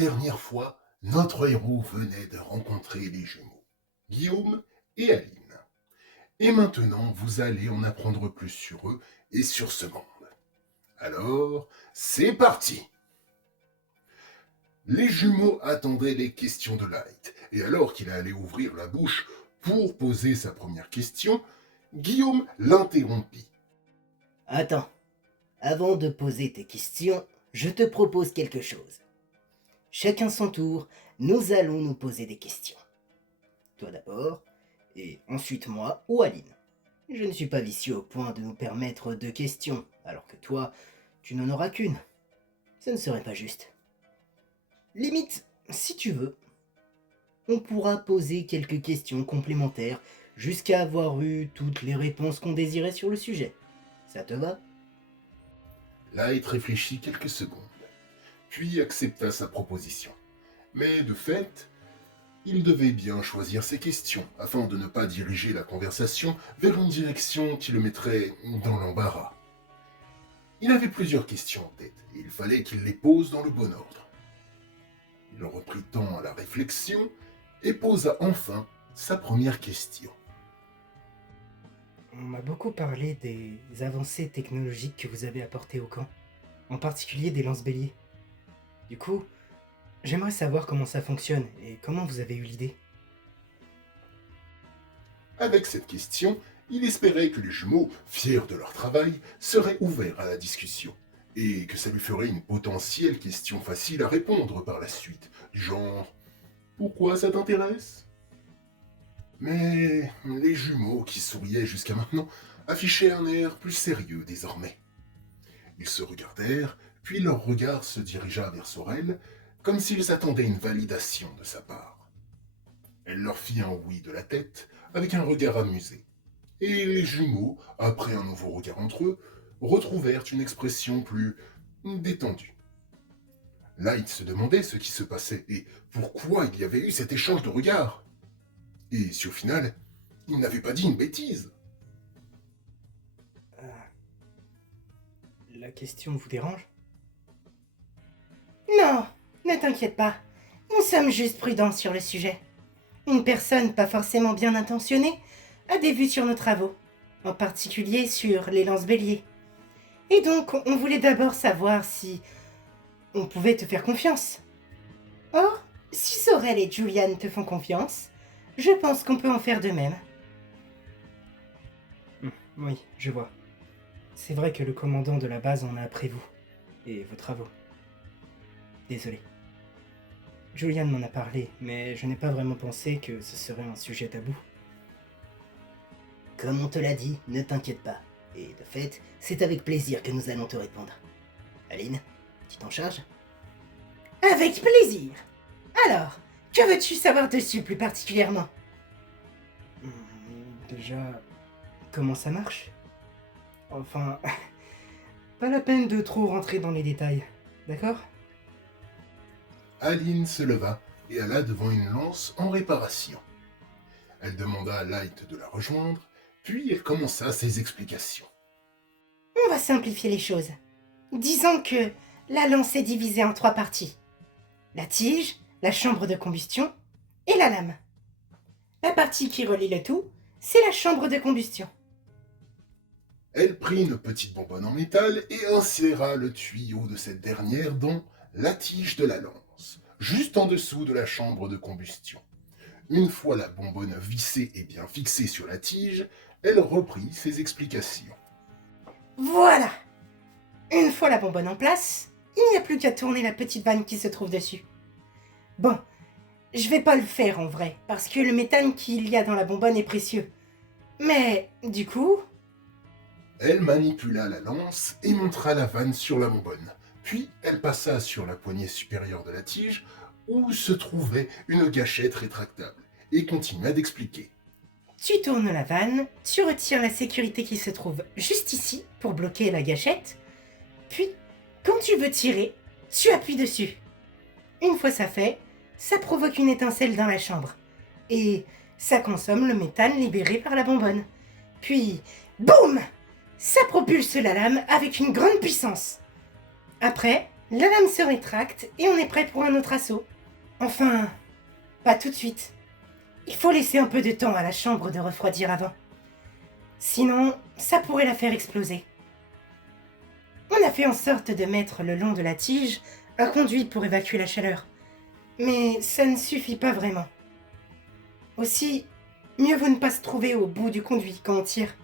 dernière fois, notre héros venait de rencontrer les jumeaux, Guillaume et Aline. Et maintenant, vous allez en apprendre plus sur eux et sur ce monde. Alors, c'est parti! Les jumeaux attendaient les questions de Light, et alors qu'il allait ouvrir la bouche pour poser sa première question, Guillaume l'interrompit. Attends, avant de poser tes questions, je te propose quelque chose. Chacun son tour, nous allons nous poser des questions. Toi d'abord, et ensuite moi ou Aline. Je ne suis pas vicieux au point de nous permettre 2 questions, alors que toi, tu n'en auras qu'une. Ce ne serait pas juste. Limite, si tu veux, on pourra poser quelques questions complémentaires jusqu'à avoir eu toutes les réponses qu'on désirait sur le sujet. Ça te va? Light réfléchit quelques secondes, puis accepta sa proposition. Mais de fait, il devait bien choisir ses questions afin de ne pas diriger la conversation vers une direction qui le mettrait dans l'embarras. Il avait plusieurs questions en tête et il fallait qu'il les pose dans le bon ordre. Il reprit temps à la réflexion et posa enfin sa première question. On m'a beaucoup parlé des avancées technologiques que vous avez apportées au camp, en particulier des lance-béliers. Du coup, j'aimerais savoir comment ça fonctionne et comment vous avez eu l'idée. Avec cette question, il espérait que les jumeaux, fiers de leur travail, seraient ouverts à la discussion, et que ça lui ferait une potentielle question facile à répondre par la suite, du genre « Pourquoi ça t'intéresse ?» Mais les jumeaux, qui souriaient jusqu'à maintenant, affichaient un air plus sérieux désormais. Ils se regardèrent, puis leur regard se dirigea vers Sorel, comme s'ils attendaient une validation de sa part. Elle leur fit un oui de la tête, avec un regard amusé. Et les jumeaux, après un nouveau regard entre eux, retrouvèrent une expression plus détendue. Light se demandait ce qui se passait et pourquoi il y avait eu cet échange de regards. Et si au final, il n'avait pas dit une bêtise. La question vous dérange? Non, ne t'inquiète pas. Nous sommes juste prudents sur le sujet. Une personne pas forcément bien intentionnée a des vues sur nos travaux, en particulier sur les lance-béliers. Et donc, on voulait d'abord savoir si on pouvait te faire confiance. Or, si Sorel et Julian te font confiance, je pense qu'on peut en faire de même. Oui, je vois. C'est vrai que le commandant de la base en a après vous, et vos travaux. Désolé. Julian m'en a parlé, mais je n'ai pas vraiment pensé que ce serait un sujet tabou. Comme on te l'a dit, ne t'inquiète pas. Et de fait, c'est avec plaisir que nous allons te répondre. Aline, tu t'en charges? Avec plaisir. Alors, que veux-tu savoir dessus plus particulièrement? Déjà, comment ça marche? Enfin, pas la peine de trop rentrer dans les détails, d'accord? Aline se leva et alla devant une lance en réparation. Elle demanda à Light de la rejoindre, puis elle commença ses explications. On va simplifier les choses. Disons que la lance est divisée en 3 parties. La tige, la chambre de combustion et la lame. La partie qui relie le tout, c'est la chambre de combustion. Elle prit une petite bonbonne en métal et inséra le tuyau de cette dernière dans la tige de la lance, juste en dessous de la chambre de combustion. Une fois la bonbonne vissée et bien fixée sur la tige, elle reprit ses explications. Voilà! Une fois la bonbonne en place, il n'y a plus qu'à tourner la petite vanne qui se trouve dessus. Bon, je vais pas le faire en vrai, parce que le méthane qu'il y a dans la bonbonne est précieux. Mais, du coup... Elle manipula la lance et montra la vanne sur la bonbonne. Puis elle passa sur la poignée supérieure de la tige, où se trouvait une gâchette rétractable, et continua d'expliquer. Tu tournes la vanne, tu retires la sécurité qui se trouve juste ici pour bloquer la gâchette, puis quand tu veux tirer, tu appuies dessus. Une fois ça fait, ça provoque une étincelle dans la chambre, et ça consomme le méthane libéré par la bonbonne. Puis, boum! Ça propulse la lame avec une grande puissance. Après, La lame se rétracte et on est prêt pour un autre assaut. Enfin, pas tout de suite. Il faut laisser un peu de temps à la chambre de refroidir avant. Sinon, ça pourrait la faire exploser. On a fait en sorte de mettre le long de la tige un conduit pour évacuer la chaleur. Mais ça ne suffit pas vraiment. Aussi, mieux vaut ne pas se trouver au bout du conduit quand on tire.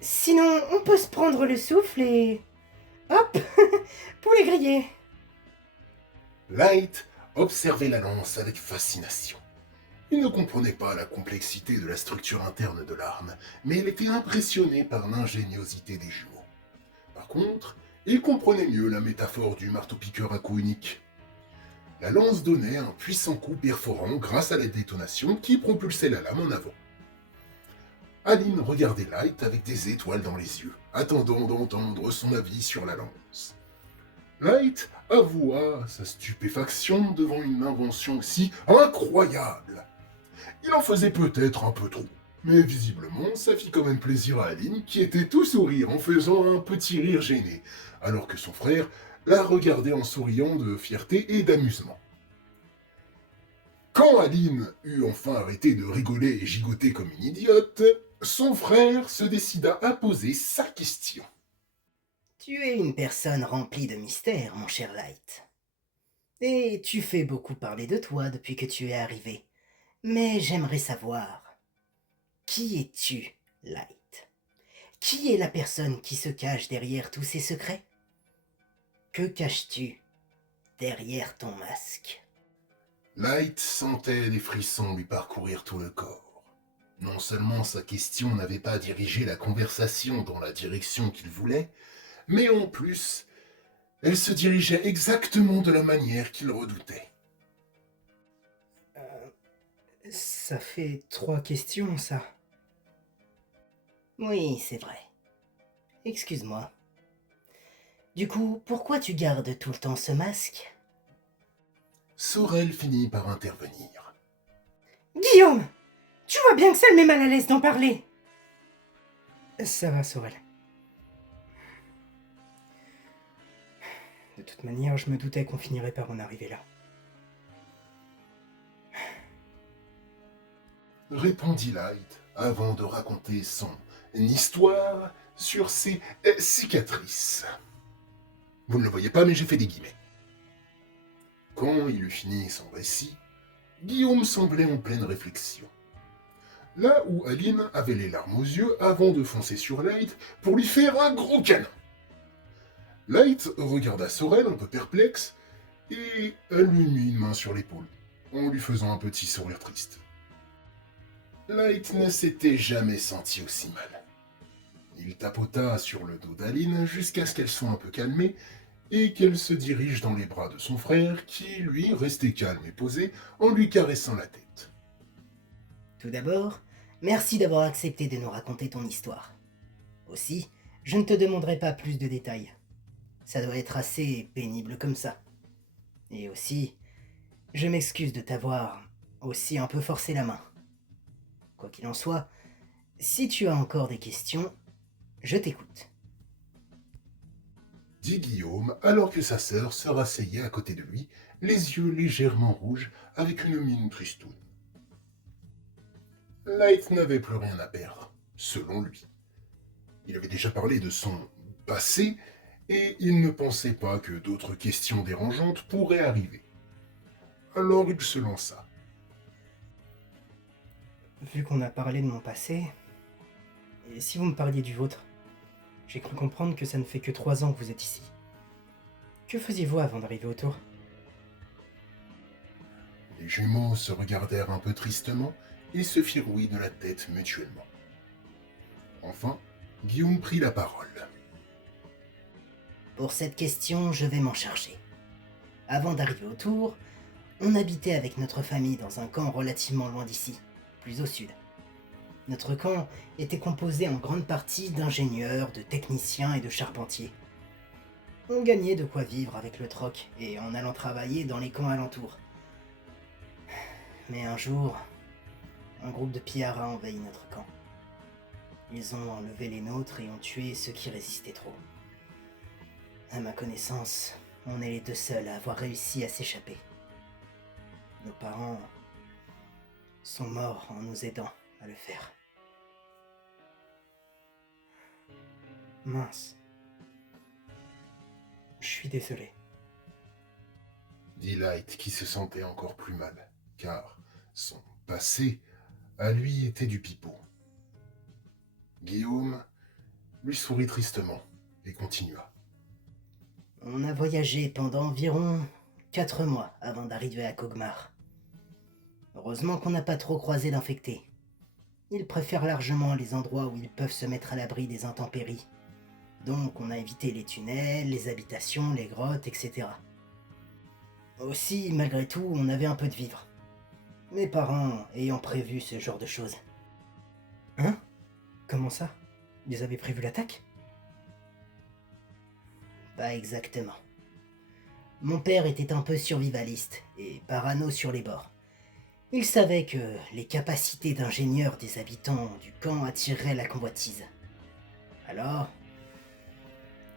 Sinon, on peut se prendre le souffle et... hop, poulet grillé. Light observait la lance avec fascination. Il ne comprenait pas la complexité de la structure interne de l'arme, mais il était impressionné par l'ingéniosité des jumeaux. Par contre, il comprenait mieux la métaphore du marteau-piqueur à coup unique. La lance donnait un puissant coup perforant grâce à la détonation qui propulsait la lame en avant. Aline regardait Light avec des étoiles dans les yeux, attendant d'entendre son avis sur la lance. Light avoua sa stupéfaction devant une invention si incroyable. Il en faisait peut-être un peu trop, mais visiblement ça fit quand même plaisir à Aline qui était tout sourire en faisant un petit rire gêné, alors que son frère la regardait en souriant de fierté et d'amusement. Quand Aline eut enfin arrêté de rigoler et gigoter comme une idiote, son frère se décida à poser sa question. Tu es une personne remplie de mystères, mon cher Light. Et tu fais beaucoup parler de toi depuis que tu es arrivé. Mais j'aimerais savoir, qui es-tu, Light? Qui est la personne qui se cache derrière tous ces secrets? Que caches-tu derrière ton masque? Light sentait des frissons lui parcourir tout le corps. Non seulement sa question n'avait pas dirigé la conversation dans la direction qu'il voulait, mais en plus, elle se dirigeait exactement de la manière qu'il redoutait. Ça fait 3 questions, ça. Oui, c'est vrai. Excuse-moi. Du coup, pourquoi tu gardes tout le temps ce masque? Sorel finit par intervenir. Guillaume, tu vois bien que ça le met mal à l'aise d'en parler. Ça va, Sorel. De toute manière, je me doutais qu'on finirait par en arriver là. Répondit Light avant de raconter son histoire sur ses cicatrices. Vous ne le voyez pas, mais j'ai fait des guillemets. Quand il eut fini son récit, Guillaume semblait en pleine réflexion. Là où Aline avait les larmes aux yeux avant de foncer sur Light pour lui faire un gros câlin. Light regarda Sorel un peu perplexe et elle lui mit une main sur l'épaule en lui faisant un petit sourire triste. Light ne s'était jamais senti aussi mal. Il tapota sur le dos d'Aline jusqu'à ce qu'elle soit un peu calmée et qu'elle se dirige dans les bras de son frère qui, lui, restait calme et posé en lui caressant la tête. Tout d'abord, merci d'avoir accepté de nous raconter ton histoire. Aussi, je ne te demanderai pas plus de détails. Ça doit être assez pénible comme ça. Et aussi, je m'excuse de t'avoir aussi un peu forcé la main. Quoi qu'il en soit, si tu as encore des questions, je t'écoute. Dit Guillaume alors que sa sœur se rasseyait à côté de lui, les yeux légèrement rouges avec une mine tristoune. Light n'avait plus rien à perdre, selon lui. Il avait déjà parlé de son passé et il ne pensait pas que d'autres questions dérangeantes pourraient arriver. Alors il se lança. Vu qu'on a parlé de mon passé, et si vous me parliez du vôtre, j'ai cru comprendre que ça ne fait que 3 ans que vous êtes ici. Que faisiez-vous avant d'arriver au tour? Les jumeaux se regardèrent un peu tristement et se firent oui de la tête mutuellement. Enfin, Guillaume prit la parole. Pour cette question, je vais m'en charger. Avant d'arriver au tour, on habitait avec notre famille dans un camp relativement loin d'ici, plus au sud. Notre camp était composé en grande partie d'ingénieurs, de techniciens et de charpentiers. On gagnait de quoi vivre avec le troc et en allant travailler dans les camps alentours. Mais un jour, un groupe de pillards a envahi notre camp. Ils ont enlevé les nôtres et ont tué ceux qui résistaient trop. À ma connaissance, On est les deux seuls à avoir réussi à s'échapper. Nos parents sont morts en nous aidant à le faire. Mince. Je suis désolé. Dit Light qui se sentait encore plus mal, car son passé à lui était du pipeau. Guillaume lui sourit tristement et continua. On a voyagé pendant environ 4 mois avant d'arriver à Kogmar. Heureusement qu'on n'a pas trop croisé d'infectés. Ils préfèrent largement les endroits où ils peuvent se mettre à l'abri des intempéries. Donc on a évité les tunnels, les habitations, les grottes, etc. Aussi, malgré tout, on avait un peu de vivres. Mes parents ayant prévu ce genre de choses. Hein? Comment ça? Ils avaient prévu l'attaque? Pas exactement. Mon père était un peu survivaliste et parano sur les bords. Il savait que les capacités d'ingénieur des habitants du camp attireraient la convoitise. Alors,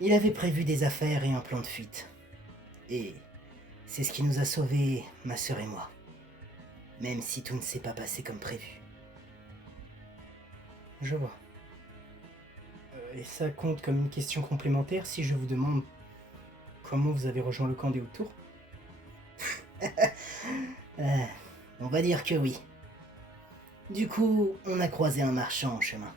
il avait prévu des affaires et un plan de fuite. Et c'est ce qui nous a sauvés, ma sœur et moi. Même si tout ne s'est pas passé comme prévu. Je vois. Et ça compte comme une question complémentaire si je vous demande comment vous avez rejoint le camp des Autours? On va dire que oui. Du coup, on a croisé un marchand en chemin.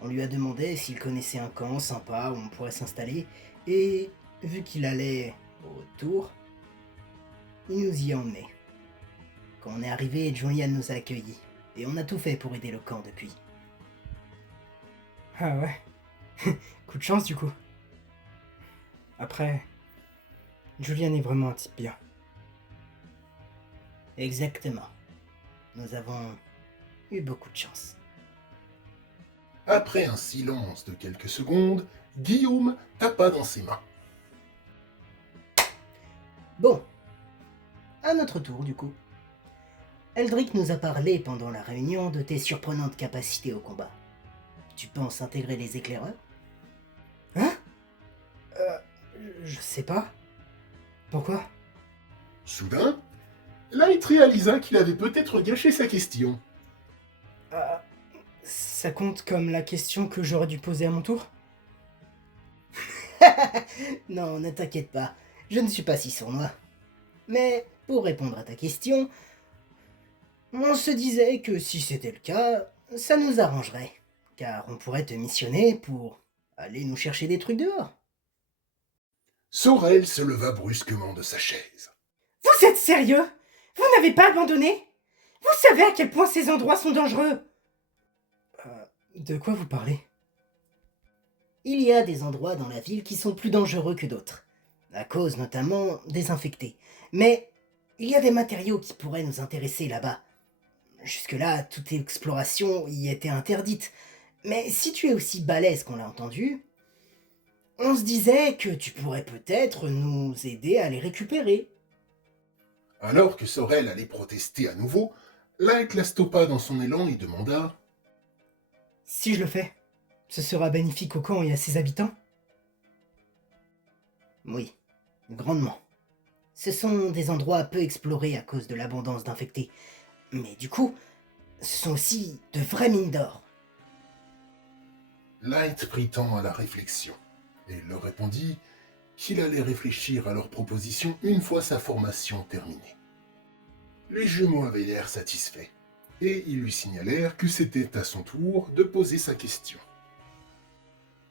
On lui a demandé s'il connaissait un camp sympa où on pourrait s'installer, et vu qu'il allait au tour, il nous y a emmenés. Quand on est arrivé, Julian nous a accueillis, et on a tout fait pour aider le camp depuis. Ah ouais. Coup de chance du coup. Après, Julian est vraiment un type bien. Exactement. Nous avons eu beaucoup de chance. Après un silence de quelques secondes, Guillaume tapa dans ses mains. Bon, à notre tour du coup. Eldrick nous a parlé pendant la réunion de tes surprenantes capacités au combat. Tu penses intégrer les éclaireurs? Hein? Je sais pas. Pourquoi? Soudain, Light réalisa qu'il avait peut-être gâché sa question. Ça compte comme la question que j'aurais dû poser à mon tour? Non, ne t'inquiète pas, je ne suis pas si sournois. Mais pour répondre à ta question, on se disait que si c'était le cas, ça nous arrangerait, car on pourrait te missionner pour aller nous chercher des trucs dehors. Sorel se leva brusquement de sa chaise. Vous êtes sérieux? Vous n'avez pas abandonné? Vous savez à quel point ces endroits sont dangereux? De quoi vous parlez? Il y a des endroits dans la ville qui sont plus dangereux que d'autres, à cause notamment des infectés. Mais il y a des matériaux qui pourraient nous intéresser là-bas. Jusque-là, toute exploration y était interdite. Mais si tu es aussi balèze qu'on l'a entendu, on se disait que tu pourrais peut-être nous aider à les récupérer. Alors que Sorel allait protester à nouveau, Light la stoppa dans son élan et demanda « Si je le fais, ce sera bénéfique au camp et à ses habitants? Oui, grandement. Ce sont des endroits peu explorés à cause de l'abondance d'infectés. Mais du coup, ce sont aussi de vraies mines d'or. » Light prit temps à la réflexion et leur répondit qu'il allait réfléchir à leur proposition une fois sa formation terminée. Les jumeaux avaient l'air satisfaits et ils lui signalèrent que c'était à son tour de poser sa question.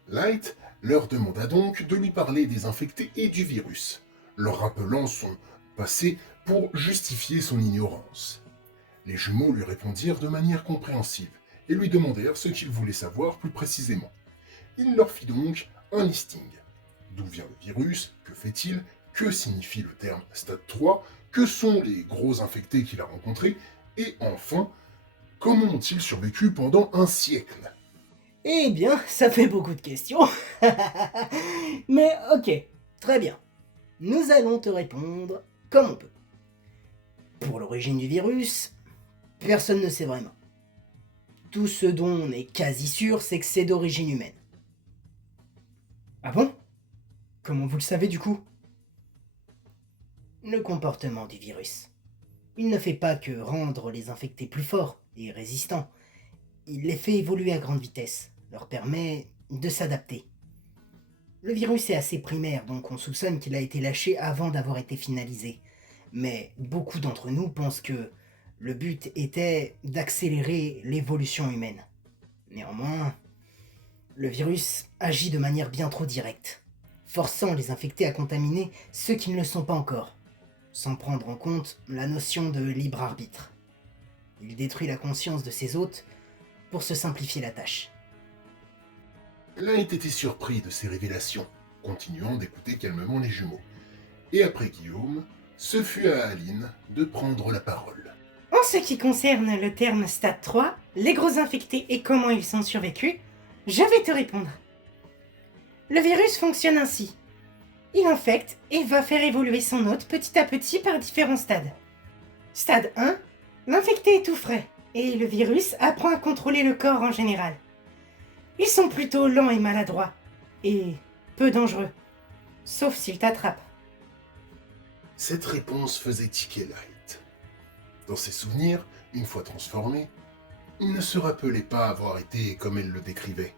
Light leur demanda donc de lui parler des infectés et du virus, leur rappelant son passé pour justifier son ignorance. Les jumeaux lui répondirent de manière compréhensive et lui demandèrent ce qu'ils voulaient savoir plus précisément. Il leur fit donc un listing. D'où vient le virus? Que fait-il? Que signifie le terme stade 3? Que sont les gros infectés qu'il a rencontrés? Et enfin, comment ont-ils survécu pendant un siècle? Eh bien, ça fait beaucoup de questions. Mais ok, très bien. Nous allons te répondre comme on peut. Pour l'origine du virus, personne ne sait vraiment. Tout ce dont on est quasi sûr, c'est que c'est d'origine humaine. Ah bon? Comment vous le savez du coup? le comportement du virus. Il ne fait pas que rendre les infectés plus forts et résistants. Il les fait évoluer à grande vitesse, leur permet de s'adapter. Le virus est assez primaire, donc on soupçonne qu'il a été lâché avant d'avoir été finalisé. Mais beaucoup d'entre nous pensent que le but était d'accélérer l'évolution humaine. Néanmoins, le virus agit de manière bien trop directe, forçant les infectés à contaminer ceux qui ne le sont pas encore, sans prendre en compte la notion de libre arbitre. Il détruit la conscience de ses hôtes pour se simplifier la tâche. Light était surpris de ces révélations, continuant d'écouter calmement les jumeaux. Et après Guillaume, ce fut à Aline de prendre la parole. En ce qui concerne le terme stade 3, les gros infectés et comment ils sont survécus, je vais te répondre. Le virus fonctionne ainsi. Il infecte et va faire évoluer son hôte petit à petit par différents stades. Stade 1, l'infecté est tout frais, et le virus apprend à contrôler le corps en général. Ils sont plutôt lents et maladroits, et peu dangereux, sauf s'ils t'attrapent. Cette réponse faisait tiquer Light. Dans ses souvenirs, une fois transformé, il ne se rappelait pas avoir été comme elle le décrivait,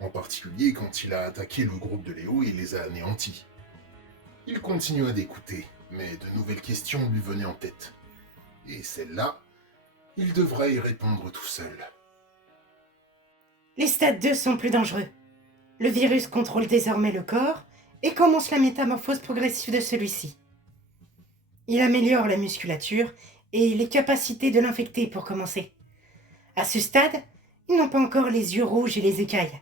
en particulier quand il a attaqué le groupe de Léo et les a anéantis. Il continua d'écouter, mais de nouvelles questions lui venaient en tête. Et celle-là, il devrait y répondre tout seul. Les stades 2 sont plus dangereux. Le virus contrôle désormais le corps et commence la métamorphose progressive de celui-ci. Il améliore la musculature et les capacités de l'infecté pour commencer. À ce stade, ils n'ont pas encore les yeux rouges et les écailles.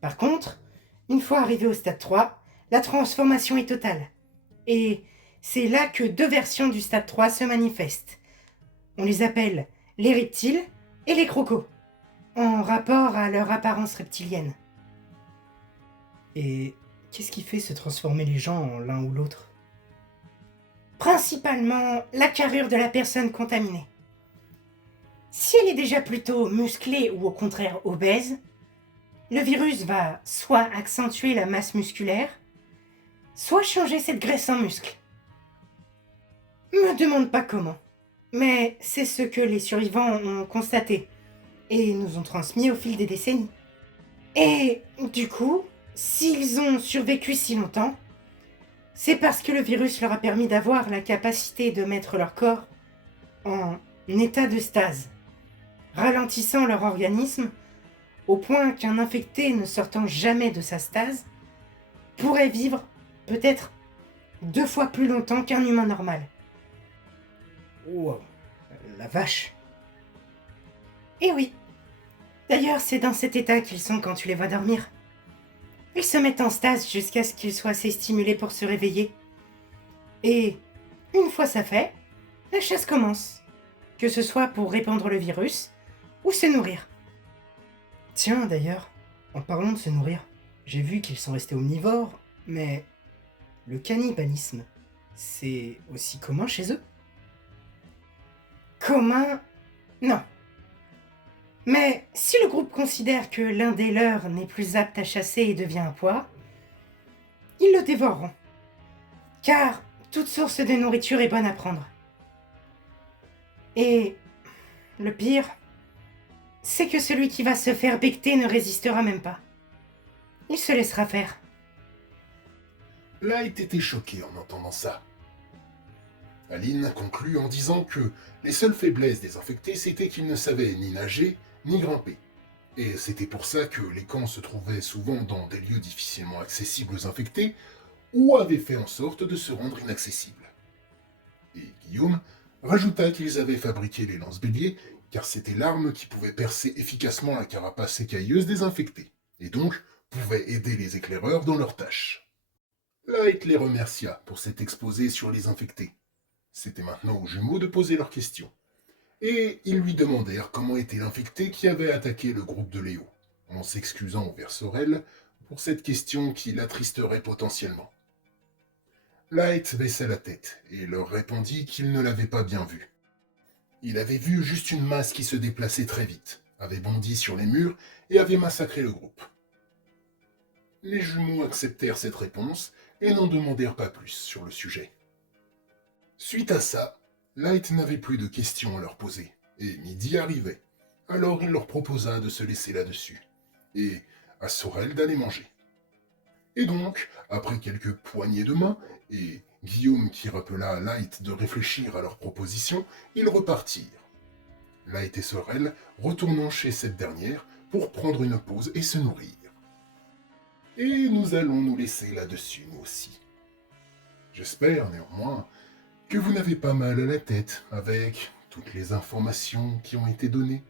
Par contre, une fois arrivé au stade 3, la transformation est totale. Et c'est là que deux versions du stade 3 se manifestent. On les appelle les reptiles et les crocos, en rapport à leur apparence reptilienne. Et qu'est-ce qui fait se transformer les gens en l'un ou l'autre? Principalement la carrure de la personne contaminée. Si elle est déjà plutôt musclée ou au contraire obèse, le virus va soit accentuer la masse musculaire, soit changer cette graisse en muscle. Me demande pas comment, mais c'est ce que les survivants ont constaté et nous ont transmis au fil des décennies. Et du coup, s'ils ont survécu si longtemps, c'est parce que le virus leur a permis d'avoir la capacité de mettre leur corps en état de stase, ralentissant leur organisme au point qu'un infecté ne sortant jamais de sa stase pourrait vivre peut-être 2 fois plus longtemps qu'un humain normal. Wow, la vache! Et oui. D'ailleurs, c'est dans cet état qu'ils sont quand tu les vois dormir. Ils se mettent en stase jusqu'à ce qu'ils soient assez stimulés pour se réveiller. Et une fois ça fait, la chasse commence. Que ce soit pour répandre le virus ou se nourrir. Tiens, d'ailleurs, en parlant de se nourrir, j'ai vu qu'ils sont restés omnivores, mais le cannibalisme, c'est aussi commun chez eux? Commun? Non. Mais si le groupe considère que l'un des leurs n'est plus apte à chasser et devient un poids, ils le dévoreront. Car toute source de nourriture est bonne à prendre. Et le pire, c'est que celui qui va se faire becter ne résistera même pas. Il se laissera faire. Light était choqué en entendant ça. Aline conclut en disant que les seules faiblesses des infectés, c'était qu'ils ne savaient ni nager, ni grimper. Et c'était pour ça que les camps se trouvaient souvent dans des lieux difficilement accessibles aux infectés, ou avaient fait en sorte de se rendre inaccessibles. Et Guillaume rajouta qu'ils avaient fabriqué les lance-béliers, car c'était l'arme qui pouvait percer efficacement la carapace écailleuse des infectés, et donc pouvait aider les éclaireurs dans leurs tâches. Light les remercia pour cet exposé sur les infectés. C'était maintenant aux jumeaux de poser leurs questions. Et ils lui demandèrent comment était l'infecté qui avait attaqué le groupe de Léo, en s'excusant envers Sorel pour cette question qui l'attristerait potentiellement. Light baissa la tête et leur répondit qu'il ne l'avait pas bien vu. Il avait vu juste une masse qui se déplaçait très vite, avait bondi sur les murs et avait massacré le groupe. Les jumeaux acceptèrent cette réponse et n'en demandèrent pas plus sur le sujet. Suite à ça, Light n'avait plus de questions à leur poser, et midi arrivait. Alors il leur proposa de se laisser là-dessus, et à Sorel d'aller manger. Et donc, après quelques poignées de main, et Guillaume qui rappela à Light de réfléchir à leur proposition, ils repartirent. Light et Sorel retournant chez cette dernière pour prendre une pause et se nourrir. Et nous allons nous laisser là-dessus, nous aussi. J'espère néanmoins que vous n'avez pas mal à la tête avec toutes les informations qui ont été données.